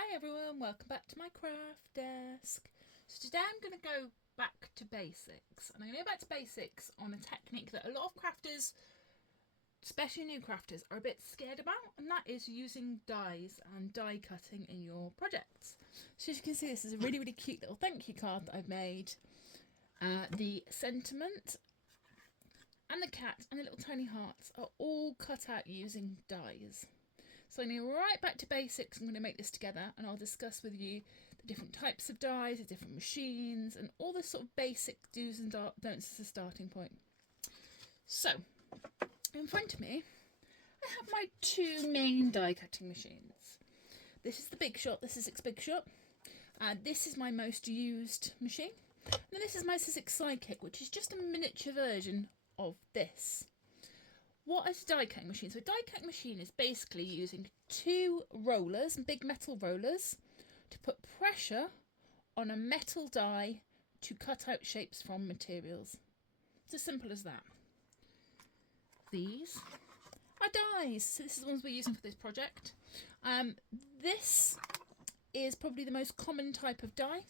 Hi everyone, welcome back to my craft desk. So today I'm going to go back to basics, and I'm going to go back to basics on a technique that a lot of crafters, especially new crafters, are a bit scared about, and that is using dies and die cutting in your projects. So as you can see, this is a really cute little thank you card that I've made. The sentiment and the cat and the little tiny hearts are all cut out using dies. So I'm going to go right back to basics. I'm going to make this together, and I'll discuss with you the different types of dies, the different machines, and all the sort of basic do's and don'ts as a starting point. So in front of me I have my two main die cutting machines. This is the Big Shot, this is Sizzix Big Shot. This is my most used machine. And then this is my Sizzix Sidekick, which is just a miniature version of this. What is a die cutting machine? So a die cutting machine is basically using two rollers, big metal rollers, to put pressure on a metal die to cut out shapes from materials. It's as simple as that. These are dies. So this is the ones we're using for this project. This is probably the most common type of die.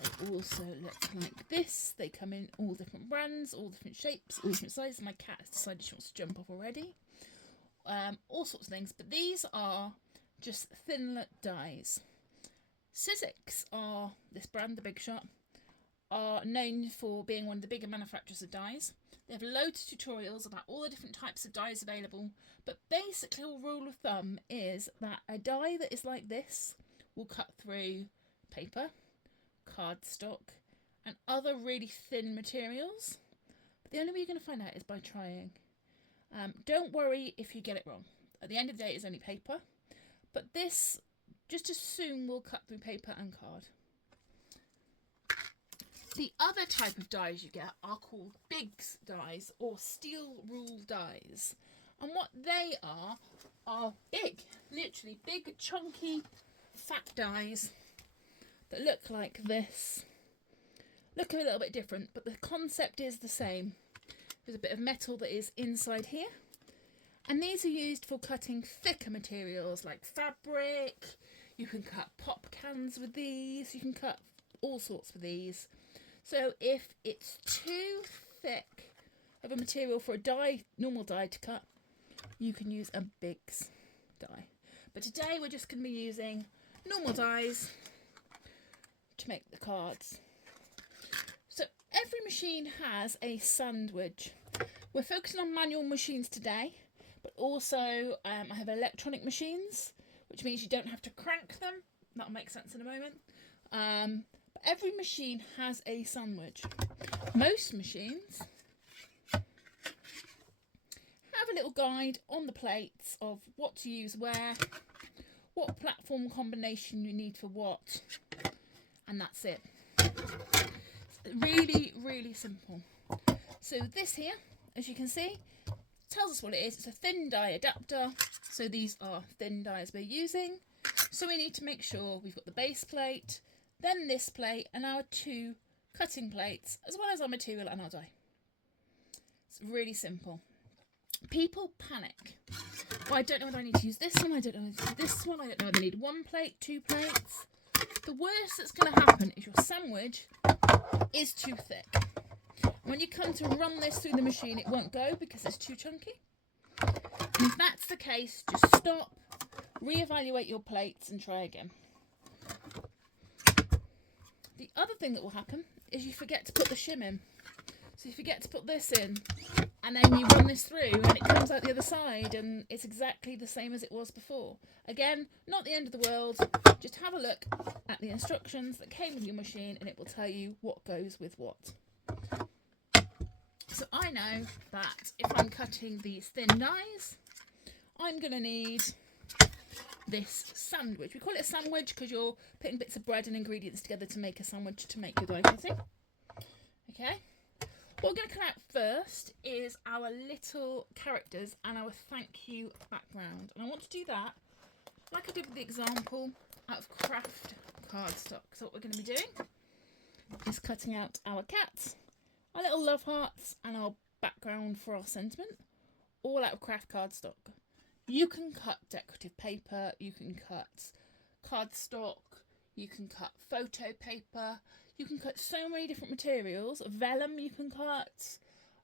They also look like this. They come in all different brands, all different shapes, all different sizes. My cat has decided she wants to jump off already. All sorts of things, but these are just thinlet dies. Sizzix are, this brand, the Big Shot, are known for being one of the bigger manufacturers of dies. They have loads of tutorials about all the different types of dies available, but basically a rule of thumb is that a die that is like this will cut through paper, cardstock, and other really thin materials. But the only way you're going to find out is by trying. Don't worry if you get it wrong. At the end of the day, it's only paper, but this just as soon will cut through paper and card. The other type of dies you get are called Biggs dies or steel rule dies, and what they are big, literally big, chunky, fat dies that look like this. Look a little bit different, but the concept is the same. There's a bit of metal that is inside here, and these are used for cutting thicker materials like fabric. You can cut pop cans with these, you can cut all sorts with these. So if it's too thick of a material for a die, normal die to cut, you can use a Biggs die. But today we're just going to be using normal dies to make the cards. So every machine has a sandwich. We're focusing on manual machines today, but also I have electronic machines, which means you don't have to crank them. That'll make sense in a moment. But every machine has a sandwich. Most machines have a little guide on the plates of what to use where, what platform combination you need for what, and that's it. It's really simple. So this here, as you can see, tells us what it is. It's a thin die adapter. So these are thin dies we're using. So we need to make sure we've got the base plate, then this plate, and our two cutting plates, as well as our material and our die. It's really simple. People panic. Well, I don't know whether I need to use this one, I don't know whether to use this one, I don't know whether I need one plate, two plates. The worst that's going to happen is your sandwich is too thick. When you come to run this through the machine, it won't go because it's too chunky. And if that's the case, just stop, reevaluate your plates and try again. The other thing that will happen is you forget to put the shim in. So you forget to put this in, and then you run this through and it comes out the other side and it's exactly the same as it was before. Again, not the end of the world. Just have a look at the instructions that came with your machine and it will tell you what goes with what. So I know that if I'm cutting these thin dies, I'm going to need this sandwich. We call it a sandwich because you're putting bits of bread and ingredients together to make a sandwich to make your die cutting. Okay. What we're going to cut out first is our little characters and our thank you background. And I want to do that, like I did with the example, out of craft cardstock. So what we're going to be doing is cutting out our cats, our little love hearts, and our background for our sentiment, all out of craft cardstock. You can cut decorative paper, you can cut cardstock, you can cut photo paper, you can cut so many different materials. Vellum you can cut.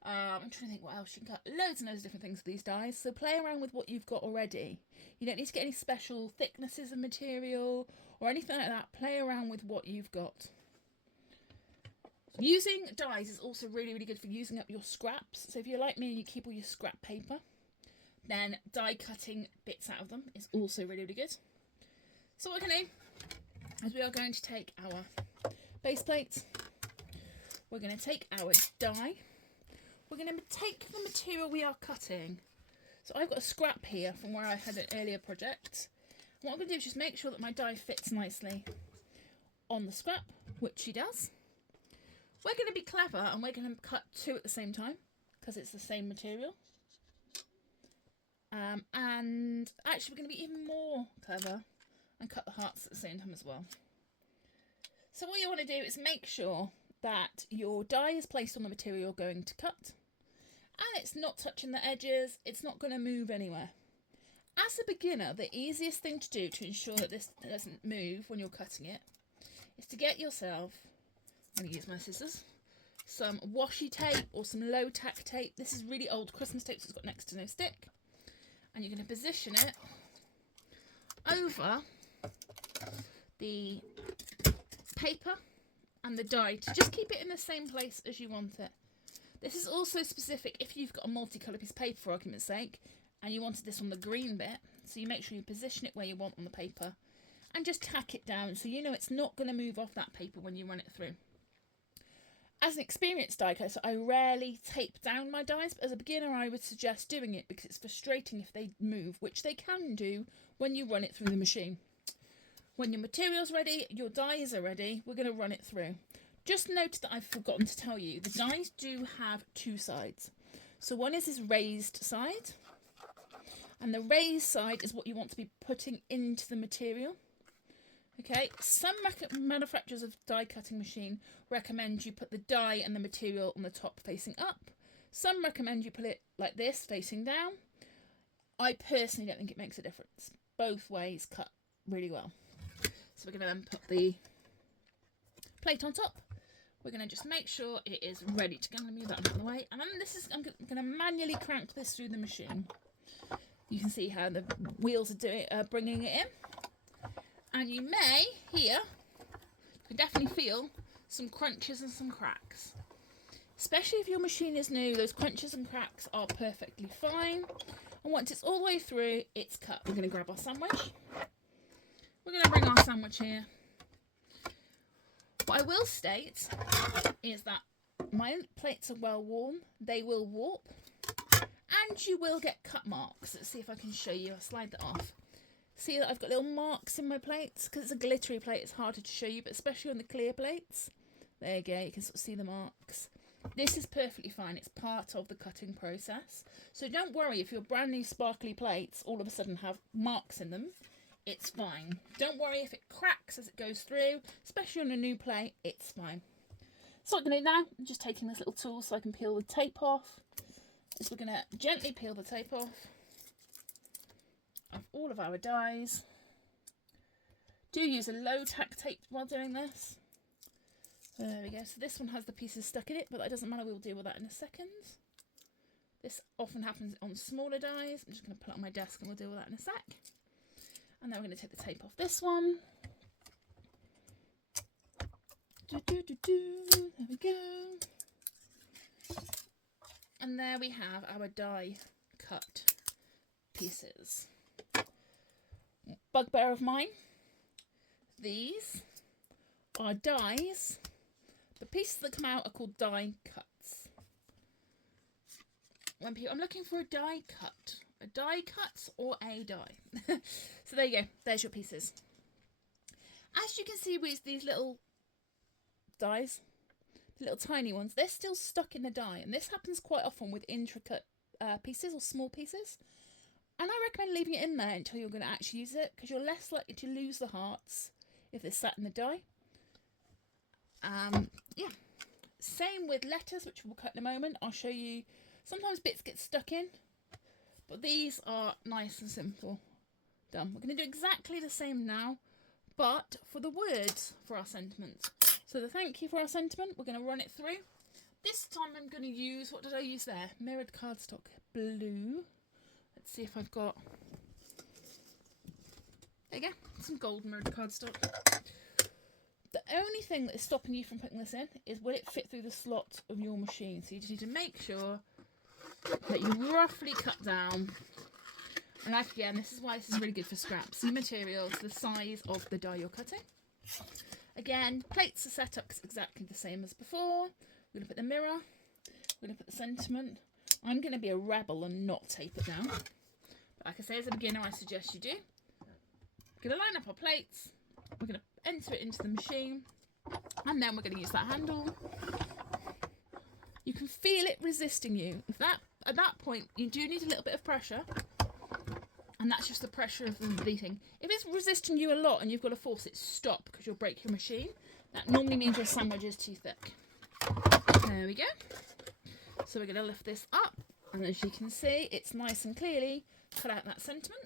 I'm trying to think what else you can cut. Loads and loads of different things with these dies. So play around with what you've got already. You don't need to get any special thicknesses of material or anything like that. Play around with what you've got. Using dies is also really, really good for using up your scraps. So if you're like me and you keep all your scrap paper, then die cutting bits out of them is also really, really good. So what we're going to do is we are going to take our base plates. We're going to take our die. We're going to take the material we are cutting. So I've got a scrap here from where I had an earlier project. What I'm going to do is just make sure that my die fits nicely on the scrap, which she does. We're going to be clever and we're going to cut two at the same time because it's the same material. And actually we're going to be even more clever and cut the hearts at the same time as well. So what you want to do is make sure that your die is placed on the material you're going to cut and it's not touching the edges, it's not going to move anywhere. As a beginner, the easiest thing to do to ensure that this doesn't move when you're cutting it is to get yourself, I'm going to use my scissors, some washi tape or some low tack tape. This is really old Christmas tape, so it's got next to no stick. And you're going to position it over the paper and the die to just keep it in the same place as you want it. This is also specific if you've got a multicolour piece of paper, for argument's sake, and you wanted this on the green bit. So you make sure you position it where you want on the paper and just tack it down so you know it's not going to move off that paper when you run it through. As an experienced die cutter, I rarely tape down my dies, but as a beginner I would suggest doing it because it's frustrating if they move, which they can do when you run it through the machine. When your material's ready, your dies are ready, we're going to run it through. Just note that I've forgotten to tell you, the dies do have two sides. So one is this raised side, and the raised side is what you want to be putting into the material. Okay, some manufacturers of die cutting machine recommend you put the die and the material on the top facing up. Some recommend you put it like this facing down. I personally don't think it makes a difference. Both ways cut really well. So we're going to then put the plate on top. We're going to just make sure it is ready to go. I'm going to move that out of the way. And then I'm going to manually crank this through the machine. You can see how the wheels are bringing it in. And you may hear, you can definitely feel some crunches and some cracks. Especially if your machine is new, those crunches and cracks are perfectly fine. And once it's all the way through, it's cut. We're going to grab our sandwich. We're going to bring our sandwich here. What I will state is that my plates are well worn. They will warp. And you will get cut marks. Let's see if I can show you. I'll slide that off. See that I've got little marks in my plates? Because it's a glittery plate, it's harder to show you, but especially on the clear plates. There you go, you can sort of see the marks. This is perfectly fine, it's part of the cutting process. So don't worry if your brand new sparkly plates all of a sudden have marks in them. It's fine. Don't worry if it cracks as it goes through, especially on a new plate, it's fine. So what I'm going to do now, I'm just taking this little tool so I can peel the tape off. Is we're going to gently peel the tape off of all of our dies. Do use a low tack tape while doing this. There we go. So this one has the pieces stuck in it, but that doesn't matter. We'll deal with that in a second. This often happens on smaller dies. I'm just going to put it on my desk and we'll deal with that in a sec. And then we're going to take the tape off this one. There we go. And there we have our die cut pieces. Bugbear of mine. These are dies. The pieces that come out are called die cuts. When people, I'm looking for a die cut. A die cut or a die. So there you go. There's your pieces. As you can see with these little dies, the little tiny ones, they're still stuck in the die. And this happens quite often with intricate pieces or small pieces. And I recommend leaving it in there until you're going to actually use it, because you're less likely to lose the hearts if they're sat in the die. Yeah. Same with letters, which we'll cut in a moment. I'll show you. Sometimes bits get stuck in, but these are nice and simple. Done. We're going to do exactly the same now but for the words for our sentiments. So the thank you for our sentiment, we're going to run it through. This time I'm going to use, what did I use there? Mirrored cardstock blue. Let's see if I've got, there you go, some gold mirrored cardstock. The only thing that is stopping you from putting this in is will it fit through the slot of your machine. So you just need to make sure that you roughly cut down. And like again, this is why this is really good for scraps. See material to the size of the die you're cutting. Again, plates are set up exactly the same as before. We're going to put the mirror. We're going to put the sentiment. I'm going to be a rebel and not tape it down. But like I say, as a beginner, I suggest you do. We're going to line up our plates. We're going to enter it into the machine. And then we're going to use that handle. You can feel it resisting you. If that, at that point, you do need a little bit of pressure. And that's just the pressure of the bleeding. If it's resisting you a lot and you've got to force it, stop, because you'll break your machine. That normally means your sandwich is too thick. There we go. So we're going to lift this up, and as you can see, it's nice and clearly cut out that sentiment.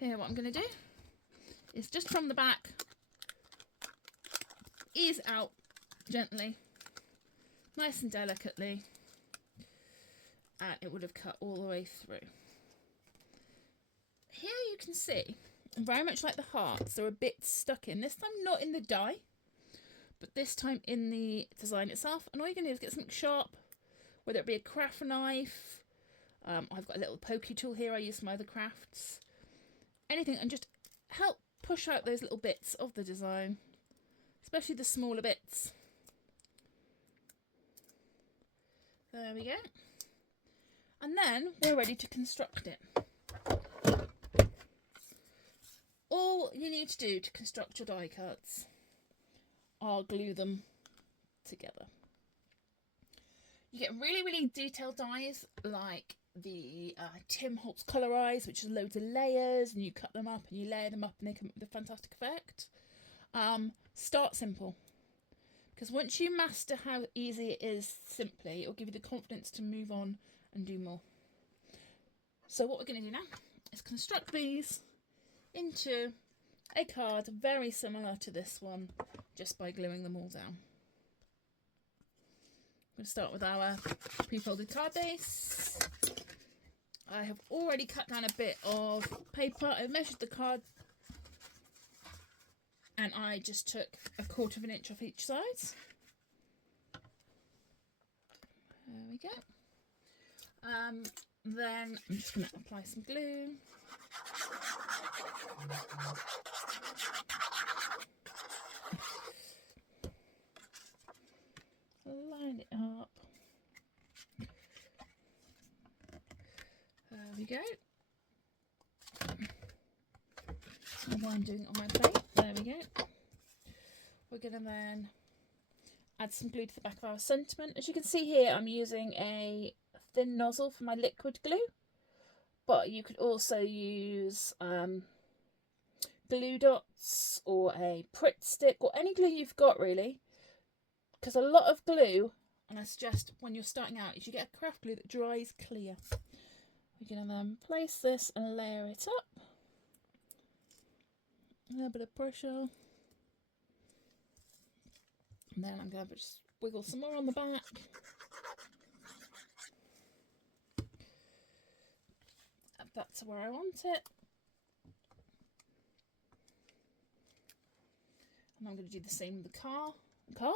Here, what I'm going to do is just from the back, ease out gently, nice and delicately, and it would have cut all the way through. Here you can see, very much like the hearts, they're a bit stuck in. This time not in the die, but this time in the design itself. And all you're going to do is get something sharp, whether it be a craft knife. I've got a little pokey tool here I use for my other crafts. Anything, and just help push out those little bits of the design, especially the smaller bits. There we go. And then we're ready to construct it. All you need to do to construct your die cuts are glue them together. You get really, really detailed dies like the Tim Holtz Colorize, which is loads of layers, and you cut them up and you layer them up and they come up with a fantastic effect. Start simple, because once you master how easy it is simply, it'll give you the confidence to move on and do more. So what we're going to do now is construct these into a card very similar to this one, just by gluing them all down. I'm going to start with our pre-folded card base. I have already cut down a bit of paper. I measured the card and I just took 1/4 of an inch off each side. There we go. Then I'm just going to apply some glue. Line it up. There we go. That's what I'm doing on my plate. There we go. We're going to then add some glue to the back of our sentiment. As you can see here, I'm using a thin nozzle for my liquid glue, but you could also use glue dots or a Pritt stick or any glue you've got really, because a lot of glue, and I suggest when you're starting out, is you get a craft glue that dries clear. We're going to then place this and layer it up. A little bit of pressure. And then I'm going to just wiggle some more on the back. Add that to where I want it. And I'm going to do the same with the car. Car?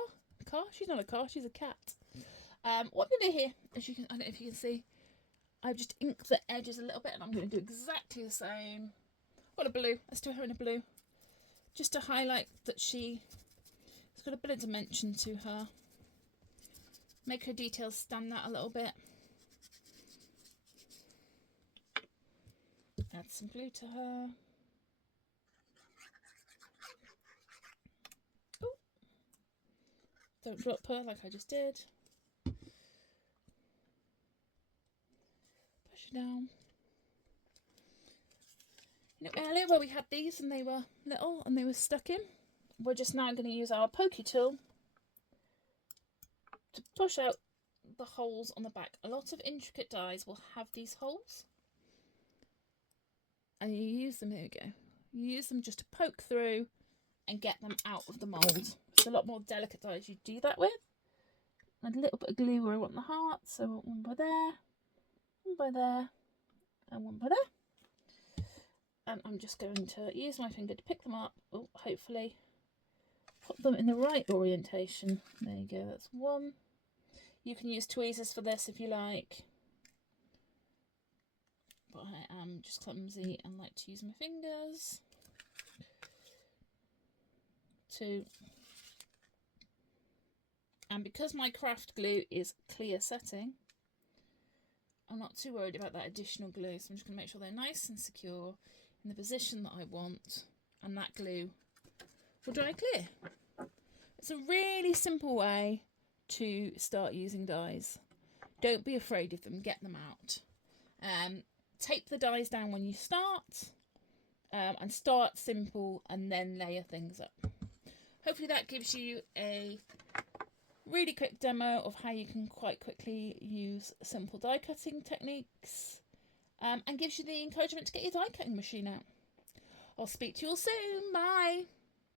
She's not a car, she's a cat. What I'm going to do here, as you can, I don't know if you can see, I've just inked the edges a little bit, and I'm going to do exactly the same. Got a blue. Let's do her in a blue, just to highlight that she's got a bit of dimension to her. Make her details stand out a little bit. Add some glue to her. Ooh. Don't drop her like I just did. Push her down. You know, earlier where we had these and they were little and they were stuck in, we're just now going to use our pokey tool to push out the holes on the back. A lot of intricate dies will have these holes, and you use them, here we go, you use them just to poke through and get them out of the mould. It's a lot more delicate dies you do that with. And a little bit of glue where I want the heart, so I want one by there, one by there, and one by there. And I'm just going to use my finger to pick them up, hopefully put them in the right orientation. There you go, that's one. You can use tweezers for this if you like, but I am just clumsy and like to use my fingers. Two. And because my craft glue is clear setting, I'm not too worried about that additional glue, so I'm just going to make sure they're nice and secure in the position that I want, and that glue will dry clear. It's a really simple way to start using dies. Don't be afraid of them, get them out. Tape the dies down when you start, and start simple and then layer things up. Hopefully that gives you a really quick demo of how you can quite quickly use simple die cutting techniques, and gives you the encouragement to get your die cutting machine out. I'll speak to you all soon. Bye.